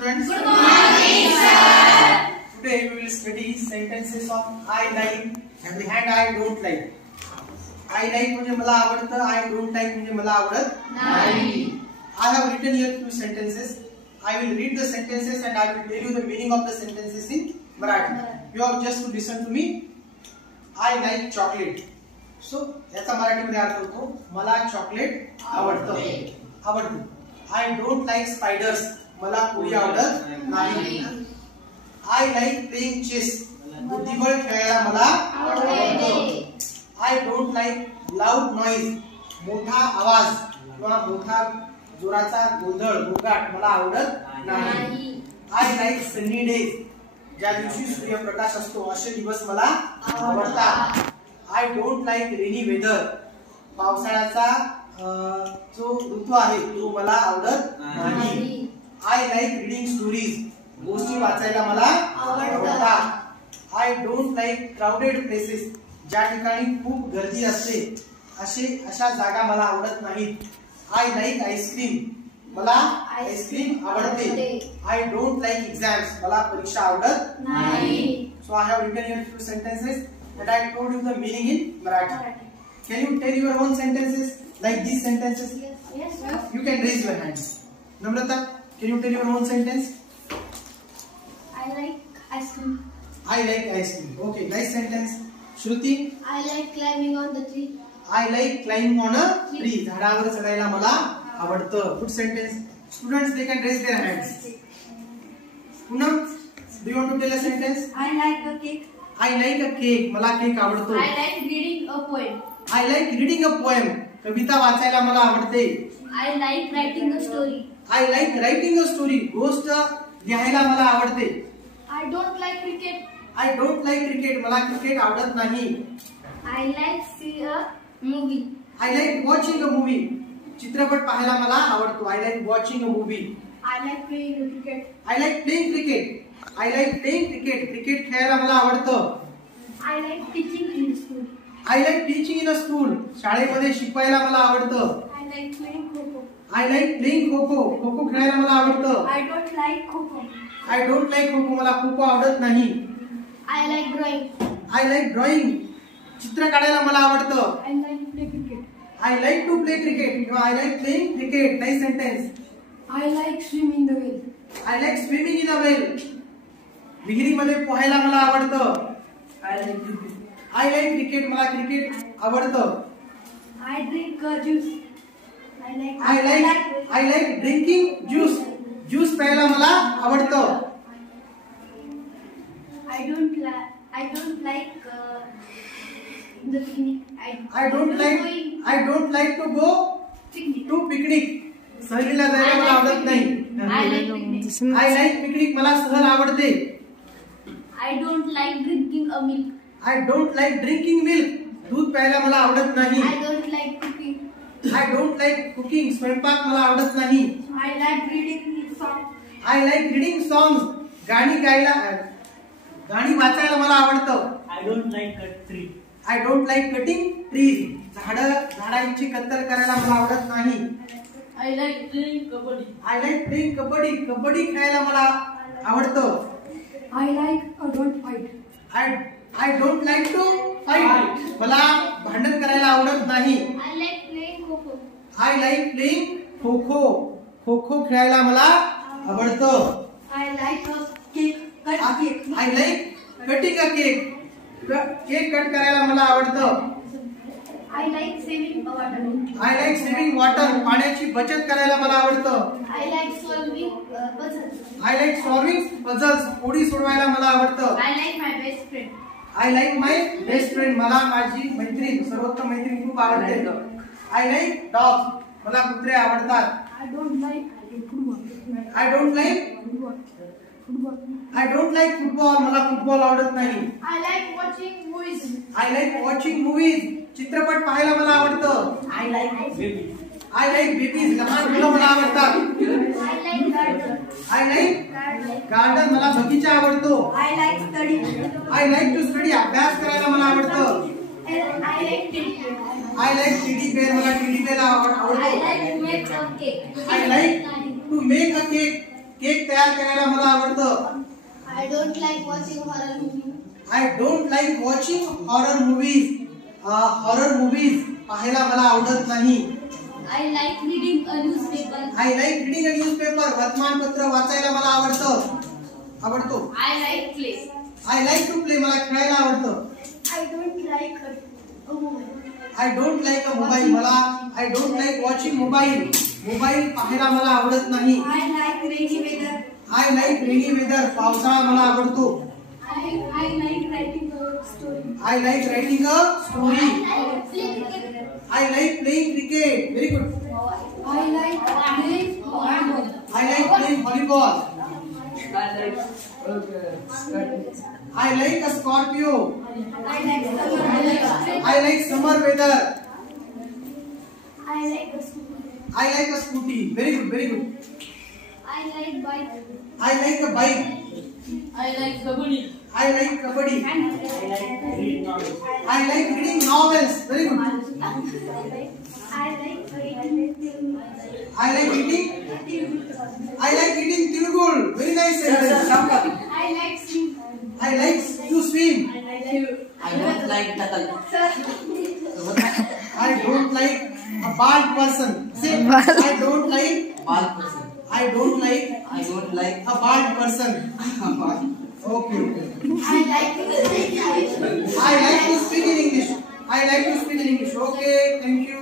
students. Good morning, sir. Today we will study sentences of I like and I don't like. I like म्हणजे मला आवडतं, I don't like म्हणजे मला आवडत नाही. I have written here few sentences. I will read the sentences and I will tell you the meaning of the sentences in Marathi. You have just to listen to me. I like chocolate. So याचा मराठीमध्ये अर्थ होतो मला chocolate आवडतं. I don't like spiders. मला कोळी आवडत नाही. I like playing chess. बुद्धिबळ खेळायला मला आवडतं. I don't like loud noise. मोठा आवाज किंवा मोठा जोराचा गोंधळ गोंगाट मला आवडत नाही. I like sunny days. ज्या दिवशी सूर्यप्रकाश असतो असे दिवस मला आवडतात. I don't like rainy weather. पावसाळ्याचा जो ऋतू आहे तो मला आवडत नाही. I like reading stories. गोष्टी वाचायला मला आवडतात. I don't like crowded places. ज्या ठिकाणी खूप गर्दी असते अशा जागा मला आवडत नाहीत. I like ice cream. मला आईस्क्रीम आवडते. I don't like exams. मला परीक्षा आवडत नाही. So I have written here few sentences and I told you the meaning in Marathi. Can you tell your own sentences like these sentences? Yes, sir. You can raise your hands. Namrata, can you tell your own sentence? I like ice cream. I like ice cream. Okay, nice sentence. Shruti, I like climbing on the tree. I like climbing on a tree. झाडावर चढायला मला आवडतं. Good sentence. Students, they can raise their hands. Poonam, do you want to tell a sentence? I like a cake. I like a cake. मला cake आवडतो. I like reading a poem. I like reading a poem. कविता वाचायला मला आवडते. I like writing a story. I like writing a story. गोष्ट लिहायला मला आवडते. I don't like cricket. I don't like cricket. मला क्रिकेट आवडत नाही. I like see a movie. I like watching a movie. चित्रपट पाहायला मला आवडतो. I like watching a movie. I like playing cricket. I like playing cricket. I like playing cricket. Cricket खेळायला मला आवडतं. I like teaching in school. I like teaching in a school. शाळेमध्ये शिकवायला मला आवडतं. I like playing kho-kho. I like playing kho kho. Kho kho खेळायला मला आवडतं. I don't like kho-kho. I don't like kho kho. मला खो-खो आवडत नाही. I like drawing. I like drawing. चित्र काढायला मला आवडतं. I like play cricket. I like to play cricket. I like playing cricket. Nice sentence. I like swim in the well. I like swimming in a well. विहिरीमध्ये पोहायला मला आवडतं. I like cricket. I like cricket. मला cricket आवडतं. I drink juice. I like drinking juice. Juice प्यायला मला आवडतं. I don't like the picnic. I don't like to go to picnic. सहलीला जायला मला आवडत नाही. I like picnic. I like picnic. मला सहल आवडते. I don't like drinking a milk. I don't like drinking milk. दूध प्यायला मला आवडत नाही. I don't like cooking. I don't like cooking. स्वयंपाक मला आवडत नाही. I like reading songs. I like reading songs. गाणी वाचायला मला आवडतं. I don't like cut tree. I don't like cutting trees. झाडांची कत्तल करायला मला आवडत नाही. I like playing kabaddi. I like playing kabaddi. Kabaddi खेळायला मला आवडतं. I don't fight. I don't like to fight. मला भांडण करायला आवडत नाही. I like playing kho-kho. I like playing kho kho. Kho kho खेळायला मला आवडतं. I like a cake. I like cutting a cake. Cake cut करायला मला आवडतं. I like saving water. I like saving water. पाण्याची बचत करायला मला आवडतं. I like solving puzzles. I like solving puzzles. ओडी सोडवायला मला आवडतं. I like my best friend. I like my best friend. मला माझी मैत्रीण सर्वोत्तम मैत्रीण खूप आवडते. I like dogs. मला कुत्रे आवडतात. I don't like football. I don't like football. मला फुटबॉल आवडत नाही. I like watching movies. I like watching movies. चित्रपट पाहायला मला आवडतं. I like babies. लहान मुलं मला आवडतात. I like garden. I like garden. मला बगीचा आवडतो. I like study. I like to study. अभ्यास करायला मला आवडतं. I like teddy bear. I like teddy bear. मला teddy bear आवडतो. I like to make a cake. I like to make a cake. Cake तयार करायला मला आवडतं. I don't like watching horror movies. I don't like watching horror movies. Horror movies पाहायला मला आवडत नाही. I like reading a newspaper. I like reading a newspaper. वर्तमानपत्र वाचायला मला आवडतो. I like play. I like to play. मला खेळायला आवडतं. I don't like a movie. I don't like a mobile. I don't like watching mobile. Mobile पाहायला मला आवडत नाही. I like rainy weather. I like rainy weather. पावसाळा मला आवडतो. I like writing a story. I like writing a story. I like playing cricket. Very good. I like playing volleyball. I like playing volleyball. I like a Scorpio. I like summer. I like summer weather. I like a scooter. I like a scooty. Very good, very good. I like bike. I like a bike. I like kabaddi. I like kabaddi. I like reading novels. Very good. I like reading. I like eating tirugul. Very nice sentence. I like singing. I like to swim. I don't like turtle. I don't like a bald person. Say, I don't like. Bald person. I don't like I don't like a bald person. Okay. I like to sing. I like to speak in English. I like to speak in English. Okay. Thank you.